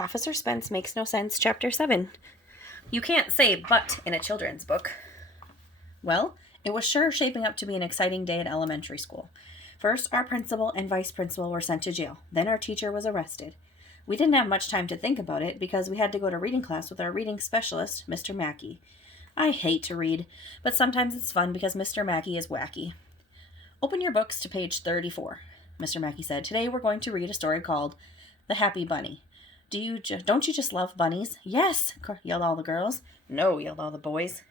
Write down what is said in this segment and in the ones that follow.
Officer Spence Makes No Sense, Chapter 7. You can't say but in a children's book. Well, it was sure shaping up to be an exciting day at elementary school. First, our principal and vice principal were sent to jail. Then our teacher was arrested. We didn't have much time to think about it because we had to go to reading class with our reading specialist, Mr. Mackey. I hate to read, but sometimes it's fun because Mr. Mackey is wacky. Open your books to page 34, Mr. Mackey said. Today we're going to read a story called The Happy Bunny. Don't you just love bunnies? Yes, yelled all the girls. No, yelled all the boys.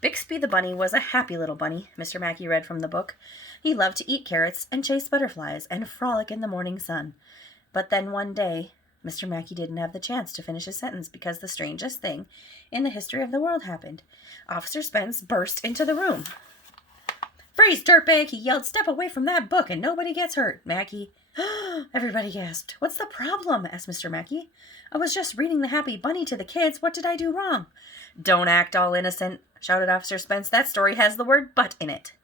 Bixby the bunny was a happy little bunny, Mr. Mackey read from the book. He loved to eat carrots and chase butterflies and frolic in the morning sun. But then one day, Mr. Mackey didn't have the chance to finish his sentence because the strangest thing in the history of the world happened. Officer Spence burst into the room. Freeze, dirtbag, he yelled. Step away from that book and nobody gets hurt, Mackey. Everybody gasped. What's the problem? Asked Mr. Mackey. I was just reading The Happy Bunny to the kids. What did I do wrong? Don't act all innocent, shouted Officer Spence. That story has the word but in it.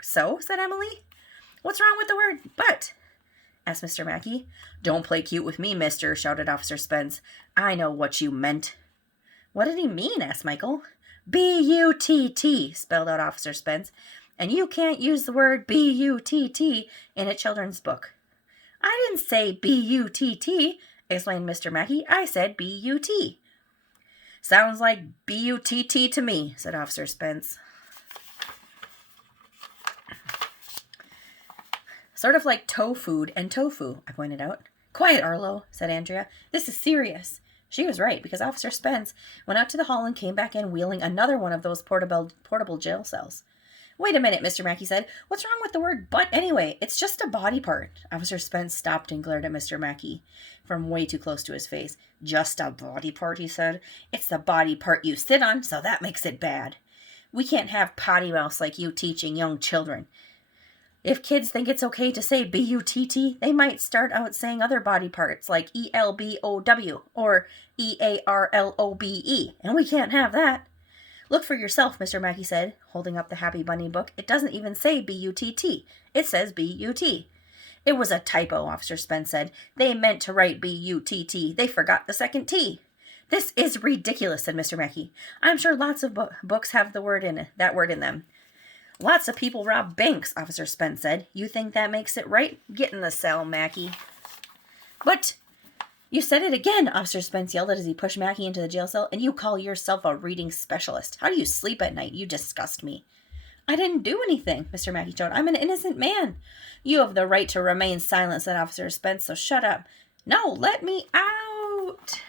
So, said Emily. What's wrong with the word but? Asked Mr. Mackey. Don't play cute with me, mister, shouted Officer Spence. I know what you meant. What did he mean? Asked Michael. B-U-T-T, spelled out Officer Spence. And you can't use the word B-U-T-T in a children's book. I didn't say B-U-T-T, explained Mr. Mackey. I said B-U-T. Sounds like B-U-T-T to me, said Officer Spence. Sort of like toe food and tofu, I pointed out. Quiet, Arlo, said Andrea. This is serious. She was right, because Officer Spence went out to the hall and came back in wheeling another one of those portable jail cells. Wait a minute, Mr. Mackey said. What's wrong with the word but anyway? It's just a body part. Officer Spence stopped and glared at Mr. Mackey from way too close to his face. Just a body part, he said. It's the body part you sit on, so that makes it bad. We can't have potty mouths like you teaching young children. If kids think it's okay to say B-U-T-T, they might start out saying other body parts like E-L-B-O-W or E-A-R-L-O-B-E, and we can't have that. Look for yourself, Mr. Mackey said, holding up the Happy Bunny book. It doesn't even say B-U-T-T. It says B-U-T. It was a typo, Officer Spence said. They meant to write B-U-T-T. They forgot the second T. This is ridiculous, said Mr. Mackey. I'm sure lots of books have that word in them. Lots of people rob banks, Officer Spence said. You think that makes it right? Get in the cell, Mackey. But you said it again, Officer Spence yelled as he pushed Mackey into the jail cell, and you call yourself a reading specialist. How do you sleep at night? You disgust me. I didn't do anything, Mr. Mackey told. I'm an innocent man. You have the right to remain silent, said Officer Spence, so shut up. No, let me out.